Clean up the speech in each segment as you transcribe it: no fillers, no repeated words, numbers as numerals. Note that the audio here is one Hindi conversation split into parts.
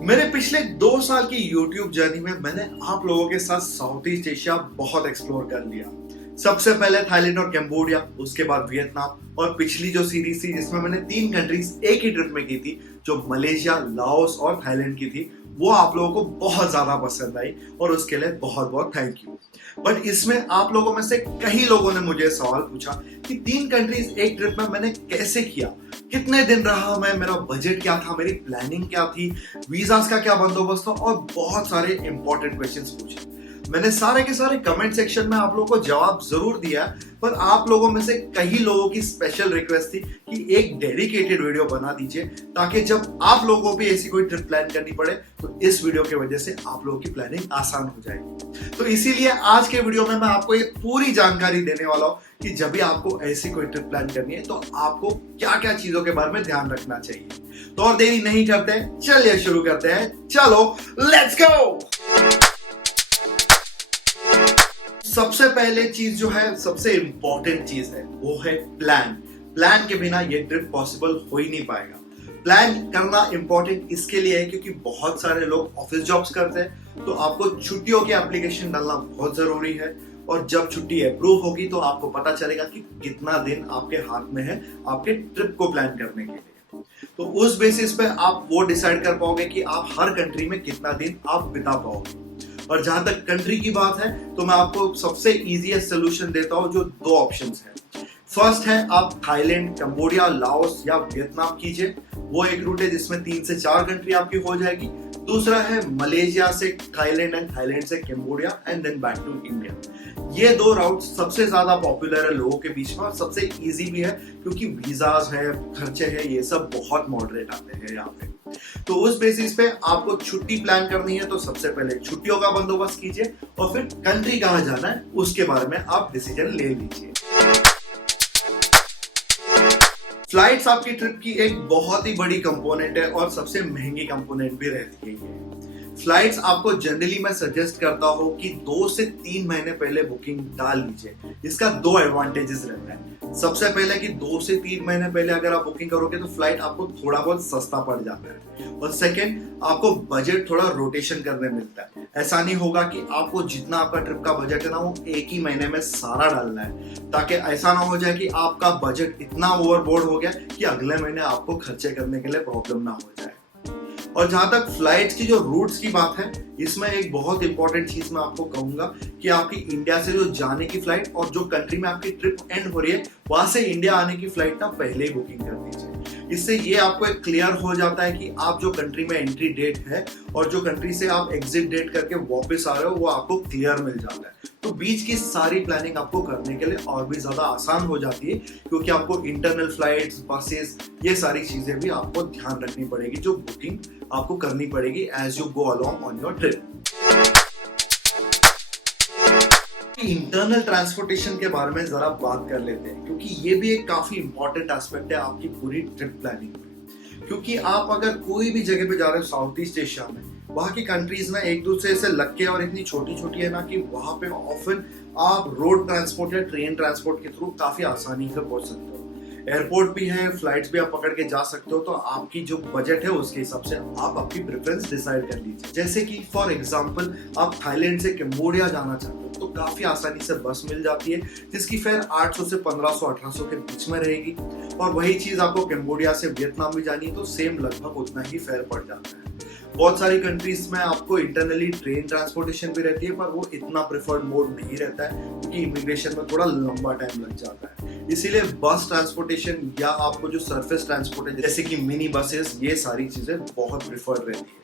मेरे पिछले 2 साल की YouTube जर्नी में मैंने आप लोगों के साथ साउथ ईस्ट एशिया बहुत एक्सप्लोर कर लिया। सबसे पहले थाईलैंड और कैम्बोडिया, उसके बाद वियतनाम और पिछली जो सीरीज थी जिसमें मैंने 3 कंट्रीज एक ही ट्रिप में की थी, जो मलेशिया, लाओस और थाईलैंड की थी, वो आप लोगों को बहुत ज्यादा पसंद आई और उसके लिए बहुत बहुत थैंक यू। बट इसमें आप लोगों में से कई लोगों ने मुझे सवाल पूछा कि 3 कंट्रीज एक ट्रिप में मैंने कैसे किया, कितने दिन रहा मैं, मेरा बजट क्या था, मेरी प्लानिंग क्या थी, वीजास का क्या बंदोबस्त था और बहुत सारे इंपॉर्टेंट क्वेश्चंस पूछे। मैंने सारे के सारे कमेंट सेक्शन में आप लोगों को जवाब जरूर दिया, पर आप लोगों में से कई लोगों की स्पेशल रिक्वेस्ट थी कि एक डेडिकेटेड वीडियो बना दीजिए, ताकि जब आप लोगों को भी ऐसी कोई ट्रिप प्लान करनी पड़े तो इस वीडियो की वजह से आप लोगों की प्लानिंग आसान हो जाएगी। तो इसीलिए आज के वीडियो में मैं आपको ये पूरी जानकारी देने वाला हूँ कि जब भी आपको ऐसी कोई ट्रिप प्लान करनी है तो आपको क्या क्या चीजों के बारे में ध्यान रखना चाहिए। तो और देरी नहीं करते, चलिए शुरू करते हैं। चलो लेट्स गो। सबसे पहले चीज जो है, सबसे इंपॉर्टेंट चीज है, वो है प्लान। प्लान के बिना ये ट्रिप पॉसिबल हो ही नहीं पाएगा। प्लान करना इंपॉर्टेंट इसके लिए है क्योंकि बहुत सारे लोग ऑफिस जॉब्स करते हैं, तो आपको छुट्टियों की एप्लीकेशन डालना बहुत जरूरी है। और जब छुट्टी अप्रूव होगी तो आपको पता चलेगा कि कितना दिन आपके हाथ में है आपके ट्रिप को प्लान करने के लिए। तो उस बेसिस पे आप वो डिसाइड कर पाओगे कि आप हर कंट्री में कितना दिन आप बिता पाओगे। और जहां तक कंट्री की बात है तो मैं आपको सबसे इजीएस्ट सोल्यूशन देता हूं, जो 2 ऑप्शंस है। फर्स्ट है आप थाईलैंड, कंबोडिया, लाओस या वियतनाम कीजिए। वो एक रूट है जिसमें 3 से 4 कंट्री आपकी हो जाएगी। दूसरा है मलेशिया से थाईलैंड एंड थाईलैंड से Cambodia and then back to India. ये 2 राउट सबसे ज्यादा पॉपुलर है लोगों के बीच में और सबसे इजी भी है क्योंकि वीजास है, खर्चे है, ये सब बहुत मॉडरेट आते हैं यहाँ पे। तो उस बेसिस पे आपको छुट्टी प्लान करनी है तो सबसे पहले छुट्टियों का बंदोबस्त कीजिए और फिर कंट्री कहाँ जाना है उसके बारे में आप डिसीजन ले लीजिए। फ्लाइट्स आपकी ट्रिप की एक बहुत ही बड़ी कंपोनेंट है और सबसे महंगी कंपोनेंट भी रहती है। फ्लाइट्स आपको जनरली मैं सजेस्ट करता हूँ कि 2 से 3 महीने पहले बुकिंग डाल लीजिए। इसका 2 एडवांटेजेस रहता है। सबसे पहले कि 2 से 3 महीने पहले अगर आप बुकिंग करोगे तो फ्लाइट आपको थोड़ा बहुत सस्ता पड़ जाता है, और सेकंड आपको बजट थोड़ा रोटेशन करने मिलता है। ऐसा नहीं होगा कि आपको जितना आपका ट्रिप का बजट है ना वो एक ही महीने में सारा डालना है, ताकि ऐसा ना हो जाए कि आपका बजट इतना ओवरबोर्ड हो गया कि अगले महीने आपको खर्चे करने के लिए प्रॉब्लम ना हो जाए। और जहां तक फ्लाइट्स की जो रूट्स की बात है, इसमें एक बहुत इंपॉर्टेंट चीज मैं आपको कहूंगा कि आपकी इंडिया से जो जाने की फ्लाइट और जो कंट्री में आपकी ट्रिप एंड हो रही है वहां से इंडिया आने की फ्लाइट ना पहले ही बुकिंग कर दीजिए। इससे ये आपको एक क्लियर हो जाता है कि आप जो कंट्री में एंट्री डेट है और जो कंट्री से आप एग्जिट डेट करके वापस आ रहे हो वो आपको क्लियर मिल जाता है। तो बीच की सारी प्लानिंग आपको करने के लिए और भी ज्यादा आसान हो जाती है, क्योंकि आपको इंटरनल फ्लाइट्स, बसेस, ये सारी चीजें भी आपको ध्यान रखनी पड़ेगी, जो बुकिंग आपको करनी पड़ेगी as you go along on your trip. Internal transportation के बारे में जरा बात कर लेते हैं, क्योंकि ये भी एक काफी इंपॉर्टेंट एस्पेक्ट है आपकी पूरी ट्रिप प्लानिंग में। क्योंकि आप अगर कोई भी जगह पे जा रहे हो साउथ ईस्ट एशिया में, वहाँ की कंट्रीज ना एक दूसरे से लग के और इतनी छोटी छोटी है ना कि वहाँ पे ऑफन आप रोड ट्रांसपोर्ट या ट्रेन ट्रांसपोर्ट के थ्रू काफी आसानी से पहुंच सकते हो। एयरपोर्ट भी है, फ्लाइट्स भी आप पकड़ के जा सकते हो। तो आपकी जो बजट है उसके हिसाब से आप अपनी प्रेफरेंस डिसाइड कर लीजिए। जैसे कि फॉर एग्जांपल आप थाईलैंड से कंबोडिया जाना चाहते हो तो काफी आसानी से बस मिल जाती है, जिसकी फेयर 800 से 1500-1800 के बीच में रहेगी। और वही चीज आपको कंबोडिया से वियतनाम भी जानी है तो सेम लगभग उतना ही फेयर पड़ जाता है। बहुत सारी कंट्रीज में आपको इंटरनली ट्रेन ट्रांसपोर्टेशन भी रहती है, पर वो इतना प्रेफर्ड मोड नहीं रहता है क्योंकि इमिग्रेशन में थोड़ा लंबा टाइम लग जाता है। इसीलिए बस ट्रांसपोर्टेशन या आपको जो सरफेस ट्रांसपोर्ट है जैसे कि मिनी बसेस, ये सारी चीजें बहुत प्रेफर्ड रहती है।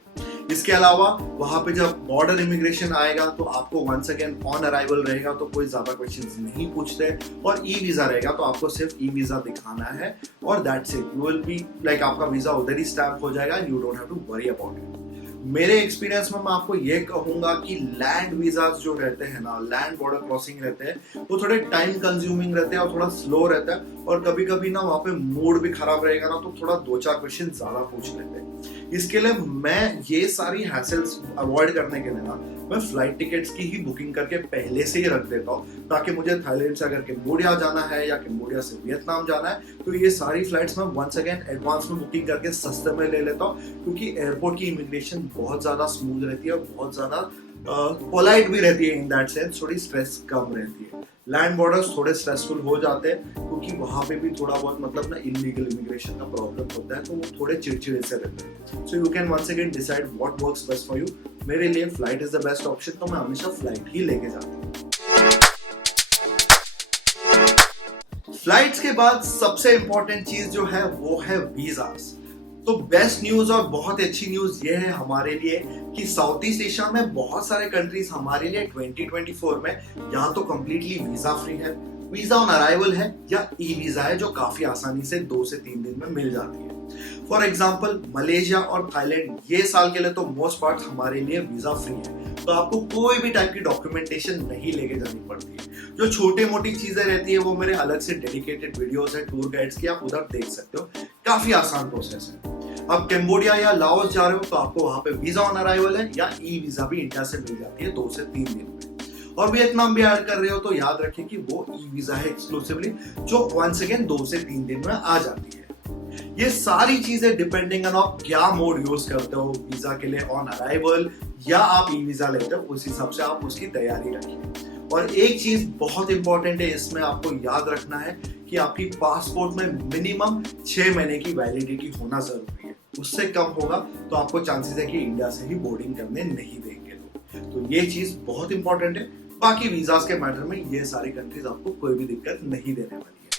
इसके अलावा वहां पे जब बॉर्डर इमिग्रेशन आएगा तो आपको वंस अगेन ऑन अराइवल रहेगा तो कोई ज्यादा क्वेश्चंस नहीं पूछते, और ई वीजा रहेगा तो आपको सिर्फ ई वीजा दिखाना है और that's it. You will be like आपका वीजा उधर ही स्टैम्प हो जाएगा, you don't have to worry about it. मेरे एक्सपीरियंस में मैं आपको ये कहूंगा कि लैंड वीजास जो रहते हैं ना, लैंड बॉर्डर क्रॉसिंग रहते हैं, वो थोड़े टाइम कंज्यूमिंग रहते हैं और थोड़ा स्लो रहता है, और कभी कभी ना वहाँ पे मूड भी खराब रहेगा ना तो थोड़ा 2-4 क्वेश्चन ज्यादा पूछ लेते हैं। इसके लिए मैं ये सारी हैसल्स अवॉइड करने के लिए ना मैं फ्लाइट टिकट्स की ही बुकिंग करके पहले से ही रख देता हूँ, ताकि मुझे थाईलैंड से अगर कंबोडिया जाना है या कंबोडिया से वियतनाम जाना है तो ये सारी फ्लाइट्स मैं वंस अगेन एडवांस में बुकिंग करके सस्ते में ले लेता हूँ, क्योंकि एयरपोर्ट की इमिग्रेशन बहुत ज्यादा स्मूथ रहती है, बहुत ज्यादा पोलाइट भी रहती है, इन दैट सेंस थोड़ी स्ट्रेस कम रहती है। लैंड बॉर्डर्स थोड़े स्ट्रेसफुल हो जाते हैं क्योंकि वहां पे भी थोड़ा बहुत मतलब ना इलीगल इमिग्रेशन का प्रॉब्लम होता है, तो वो थोड़े चिड़चिड़े से रहते हैं। So you can once again decide what works best for you. मेरे लिए flight is the best option, तो मैं हमेशा फ्लाइट ही लेके जाता हूँ। फ्लाइट्स के बाद सबसे इंपॉर्टेंट चीज जो है वो है वीजास। तो बेस्ट न्यूज और बहुत अच्छी न्यूज ये है हमारे लिए कि साउथ ईस्ट एशिया में बहुत सारे कंट्रीज हमारे लिए 2024 में या तो कंप्लीटली वीजा फ्री है, वीजा ऑन अराइवल है, या ई वीजा है जो काफी आसानी से 2 से 3 दिन में मिल जाती है। फॉर एग्जाम्पल मलेशिया और थाईलैंड ये साल के लिए तो मोस्ट पार्ट हमारे लिए वीजा फ्री है, तो आपको कोई भी टाइप की डॉक्यूमेंटेशन नहीं लेके जानी पड़ती है। जो छोटी मोटी चीजें रहती है वो मेरे अलग से डेडिकेटेड वीडियोस है टूर गाइड्स की, आप उधर देख सकते हो, काफी आसान प्रोसेस है। अब कंबोडिया या लाओस जा रहे हो तो आपको वहां पे वीजा ऑन अराइवल है या ई वीजा भी इंडिया से मिल जाती है 2 से 3 दिन में। और वियतनाम भी ऐड कर रहे हो तो याद रखें कि वो ई वीजा है एक्सक्लूसिवली, जो वंस अगेन 2 से 3 दिन में आ जाती है। ये सारी चीजें डिपेंडिंग ऑन आप क्या मोड यूज करते हो वीजा के लिए, ऑन अराइवल या आप ई वीजा लेते हो, उस हिसाब से आप उसकी तैयारी रखिए। और एक चीज बहुत इंपॉर्टेंट है, इसमें आपको याद रखना है कि आपकी पासपोर्ट में मिनिमम 6 महीने की वैलिडिटी होना जरूरी है। उससे कम होगा तो आपको चांसेस है कि इंडिया से ही बोर्डिंग करने नहीं देंगे लोग। तो ये चीज बहुत इंपॉर्टेंट है। बाकी वीजास के मैटर में ये सारी कंट्रीज आपको कोई भी दिक्कत नहीं देने वाली है।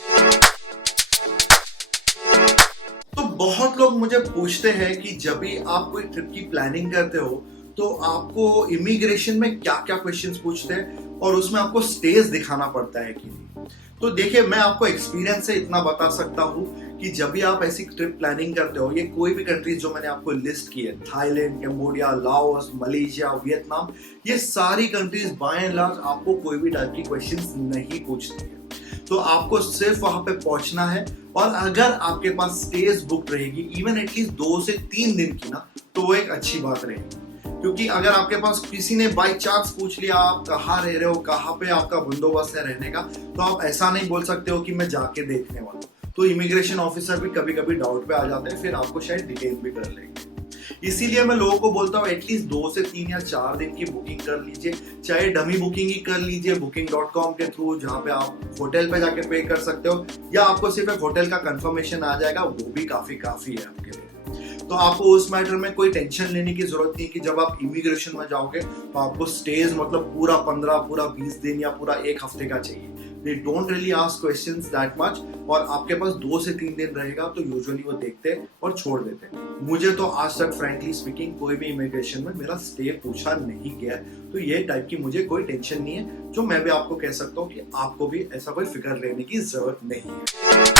तो बहुत लोग मुझे पूछते हैं कि जब भी आप कोई ट्रिप की प्लानिंग करते हो तो आपको इमिग्रेशन में क्या क्या क्वेश्चंस पूछते हैं और उसमें आपको स्टेज दिखाना पड़ता है कि नहीं। तो देखिए, मैं आपको एक्सपीरियंस से इतना बता सकता हूँ कि जब भी आप ऐसी ट्रिप प्लानिंग करते हो, ये कोई भी कंट्रीज जो मैंने आपको लिस्ट की है, Thailand, Cambodia, Laos, Malaysia, Vietnam, ये सारी कंट्रीज बाय एंड लार्ज आपको कोई भी टाइप की क्वेश्चंस नहीं पूछती है। तो आपको सिर्फ वहां पे पहुंचना है, और अगर आपके पास स्टेज बुक रहेगी इवन एटलीस्ट 2 से 3 दिन की ना, तो वो एक अच्छी बात रहेगी। क्योंकि अगर आपके पास किसी ने बाय चांस पूछ लिया आप कहाँ रह रहे हो, कहाँ पे आपका बंदोबस्त है रहने का, तो आप ऐसा नहीं बोल सकते हो कि मैं जाके देखने वाला हूँ। तो इमिग्रेशन ऑफिसर भी कभी कभी डाउट पे आ जाते हैं, फिर आपको शायद डिटेन भी कर लेंगे। इसीलिए मैं लोगों को बोलता हूँ एटलीस्ट 2 से 3 या 4 दिन की बुकिंग कर लीजिए, चाहे डमी बुकिंग ही कर लीजिए booking.com के थ्रू, जहाँ पे आप होटल पे जाके पे कर सकते हो, या आपको सिर्फ एक होटल का कंफर्मेशन आ जाएगा, वो भी काफी है आपके लिए। तो आपको उस मैटर में कोई टेंशन लेने की जरूरत नहीं कि जब आप इमिग्रेशन में जाओगे तो आपको स्टेज मतलब पूरा 15, पूरा 20 दिन या पूरा 1 हफ्ते का चाहिए। They don't really ask questions that much, और आपके पास 2 से 3 दिन रहेगा तो यूजुअली वो देखते हैं और छोड़ देते हैं। मुझे तो आज तक फ्रेंकली स्पीकिंग कोई भी इमिग्रेशन में मेरा स्टे पूछा नहीं गया, तो ये टाइप की मुझे कोई टेंशन नहीं है, जो मैं भी आपको कह सकता हूँ कि आपको भी ऐसा कोई फिक्र लेने की जरूरत नहीं है।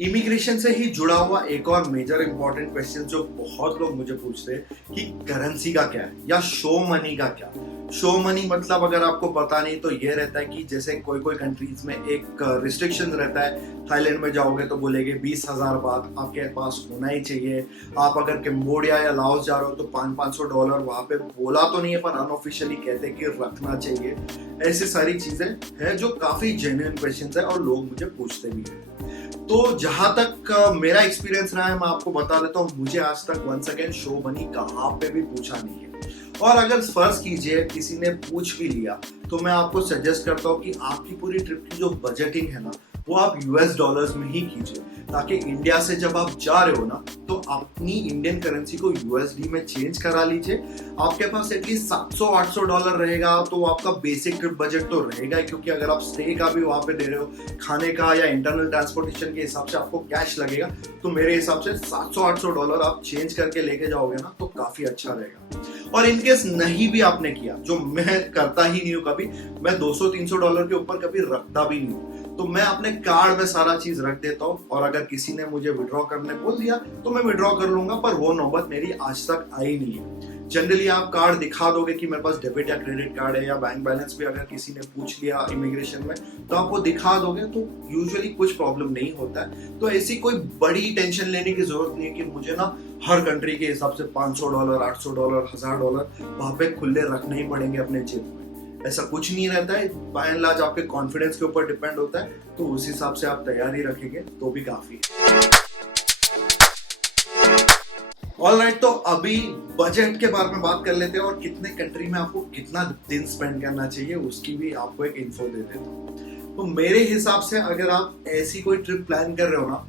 इमिग्रेशन से ही जुड़ा हुआ एक और मेजर इंपॉर्टेंट क्वेश्चन जो बहुत लोग मुझे पूछते हैं कि करेंसी का क्या है या शो मनी का क्या। शो मनी मतलब अगर आपको पता नहीं तो ये रहता है कि जैसे कोई कंट्रीज में एक रिस्ट्रिक्शन रहता है, थाईलैंड में जाओगे तो बोलेंगे 20,000 बात आपके पास होना ही चाहिए। आप अगर कंबोडिया या लाओस जा रहे हो तो $500 वहां पे बोला तो नहीं है पर अनऑफिशियली कहते हैं कि रखना चाहिए। ऐसी सारी चीजें हैं जो काफी जेन्युइन क्वेश्चन है और लोग मुझे पूछते भी हैं। तो जहां तक मेरा एक्सपीरियंस रहा है मैं आपको बता देता हूँ, मुझे आज तक वंस अगेन शो मनी कहाँ पे भी पूछा नहीं है। और अगर फर्ज कीजिए किसी ने पूछ भी लिया तो मैं आपको सजेस्ट करता हूँ कि आपकी पूरी ट्रिप की जो बजटिंग है ना वो आप US डॉलर्स में ही कीजिए, ताकि इंडिया से जब आप जा रहे हो ना तो अपनी इंडियन करेंसी को USD में चेंज करा लीजिए। आपके पास एटलीस्ट $700-800 रहेगा तो आपका बेसिक ट्रिप बजट तो रहेगा ही, क्योंकि अगर आप स्टे का भी वहां पे दे रहे हो, खाने का या इंटरनल ट्रांसपोर्टेशन के हिसाब से आपको कैश लगेगा, तो मेरे हिसाब से $700-800 आप चेंज करके लेके जाओगे ना तो काफी अच्छा रहेगा। और इनकेस नहीं भी आपने किया, जो मैं करता ही नहीं हूँ कभी, मैं $200-300 के ऊपर कभी रखता भी नहीं हूँ, तो मैं अपने कार्ड में सारा चीज रख देता हूँ, और अगर किसी ने मुझे विड्रॉ करने बोल दिया तो मैं विड्रॉ कर लूंगा, पर वो नौबत मेरी आज तक आई नहीं है। जनरली आप कार्ड दिखा दोगे कि मेरे पास डेबिट या क्रेडिट कार्ड है, या बैंक बैलेंस भी अगर किसी ने पूछ लिया इमिग्रेशन में तो आप वो दिखा दोगे तो यूजुअली कुछ प्रॉब्लम नहीं होता है। तो ऐसी कोई बड़ी टेंशन लेने की जरूरत नहीं है कि मुझे ना हर कंट्री के हिसाब से $500, $800, $1000 वहां पे खुले रखने ही पड़ेंगे अपने जेब में। ऐसा कुछ नहीं रहता है, बाय एंड लार्ज आपके कॉन्फिडेंस के ऊपर डिपेंड होता है। तो उस हिसाब से आप तैयारी रखेंगे तो भी काफी है। ऑलराइट, तो अभी बजट के बारे में बात कर लेते हैं और कितने कंट्री में आपको कितना दिन स्पेंड करना चाहिए उसकी भी आपको एक इन्फो दे देता हूँ। तो मेरे हिसाब से अगर आप ऐसी कोई ट्रिप प्लान कर रहे हो ना,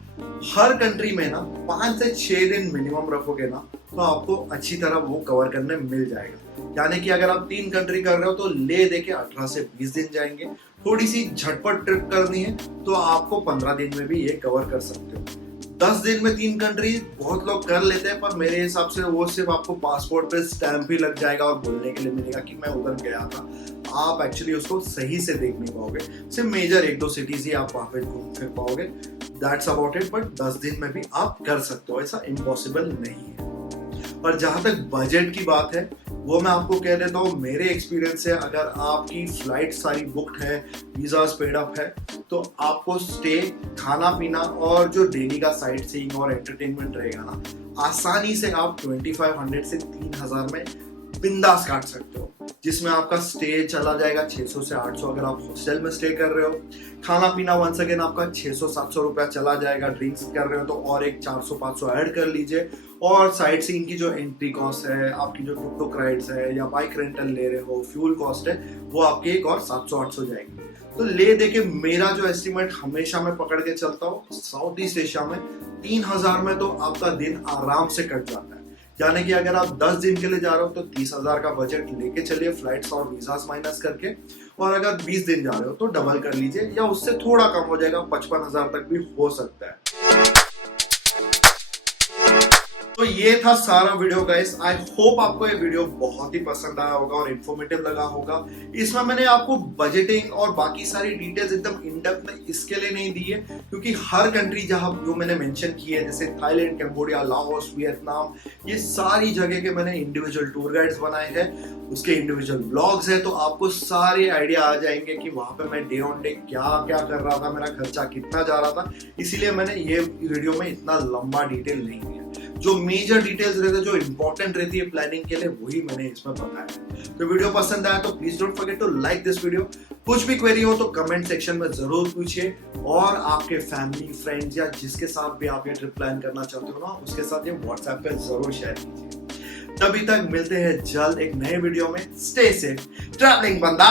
हर कंट्री में ना 5 से 6 दिन मिनिमम रखोगे ना तो आपको अच्छी तरह वो कवर करने मिल जाएगा। यानी कि अगर आप 3 कंट्री कर रहे हो तो ले दे के 18 से 20 दिन जाएंगे। थोड़ी सी झटपट ट्रिप करनी है तो आपको 15 दिन में भी ये कवर कर सकते हो। 10 दिन में 3 कंट्री बहुत लोग कर लेते हैं, पर मेरे हिसाब से वो सिर्फ आपको पासपोर्ट पे स्टैंप ही लग जाएगा और बोलने के लिए मिलेगा कि मैं उधर गया था। आप एक्चुअली उसको सही से देख नहीं पाओगे, सिर्फ मेजर 1-2 सिटीज ही आप वहां पे घूम फिर पाओगे। That's about it. बट 10 दिन में भी आप कर सकते हो, ऐसा इम्पॉसिबल नहीं है। और जहां तक बजट की बात है वो मैं आपको कह देता हूँ, मेरे एक्सपीरियंस से अगर आपकी फ्लाइट सारी बुक्ड है, वीजा पेड अप है, तो आपको स्टे, खाना पीना और जो डेली का साइट सीइंग और एंटरटेनमेंट रहेगा ना, आसानी से आप 2500 से 3000 में बिंदास काट सकते हो। जिसमें आपका स्टे चला जाएगा 600 से 800 अगर आप हॉस्टल में स्टे कर रहे हो। खाना पीना वंस अगेन आपका 600-700 रुपया चला जाएगा। ड्रिंक्स कर रहे हो तो और एक 400-500 ऐड कर लीजिए। और साइट सीइंग की जो एंट्री कॉस्ट है, आपकी जो टुक टुक राइड्स है या बाइक रेंटल ले रहे हो, फ्यूल कॉस्ट है, वो आपके एक और 700-800 जाएगी। तो ले दे के मेरा जो एस्टिमेट हमेशा मैं पकड़ के चलता हूँ, साउथ ईस्ट एशिया में 3000 में तो आपका दिन आराम से कट जाता है। यानी कि अगर आप 10 दिन के लिए जा रहे हो तो 30,000 का बजट लेके चलिए, फ्लाइट्स और वीजास माइनस करके। और अगर 20 दिन जा रहे हो तो डबल कर लीजिए, या उससे थोड़ा कम हो जाएगा, 55,000 तक भी हो सकता है। तो ये था सारा वीडियो गाइस। आई होप आपको ये वीडियो बहुत ही पसंद आया होगा और इन्फॉर्मेटिव लगा होगा। इसमें मैंने आपको बजटिंग और बाकी सारी डिटेल्स एकदम इन डेप्थ में इसके लिए नहीं दी है क्योंकि हर कंट्री जहां जो मैंने मेंशन की है, जैसे थाईलैंड, कंबोडिया, लाओस, वियतनाम, ये सारी जगह के मैंने इंडिविजुअल टूर गाइड्स बनाए हैं, उसके इंडिविजुअल ब्लॉग्स है, तो आपको सारे आइडिया आ जाएंगे कि वहां पे मैं डे ऑन डे क्या क्या कर रहा था, मेरा खर्चा कितना जा रहा था। इसीलिए मैंने ये वीडियो में इतना लंबा डिटेल नहीं दिया। जो मेजर डिटेल्स रहते हैं, जो इंपॉर्टेंट रहती है प्लानिंग के लिए, वही मैंने इसमें बताया। तो वीडियो पसंद आया तो please don't forget to like this video. कुछ भी क्वेरी हो तो कमेंट सेक्शन में जरूर पूछिए, और आपके फैमिली, फ्रेंड्स या जिसके साथ भी आप ये ट्रिप प्लान करना चाहते हो ना, उसके साथ ये व्हाट्सएप पे जरूर शेयर कीजिए। तभी तक मिलते हैं जल्द एक नए वीडियो में। स्टे सेफ, ट्रैवलिंग बंदा।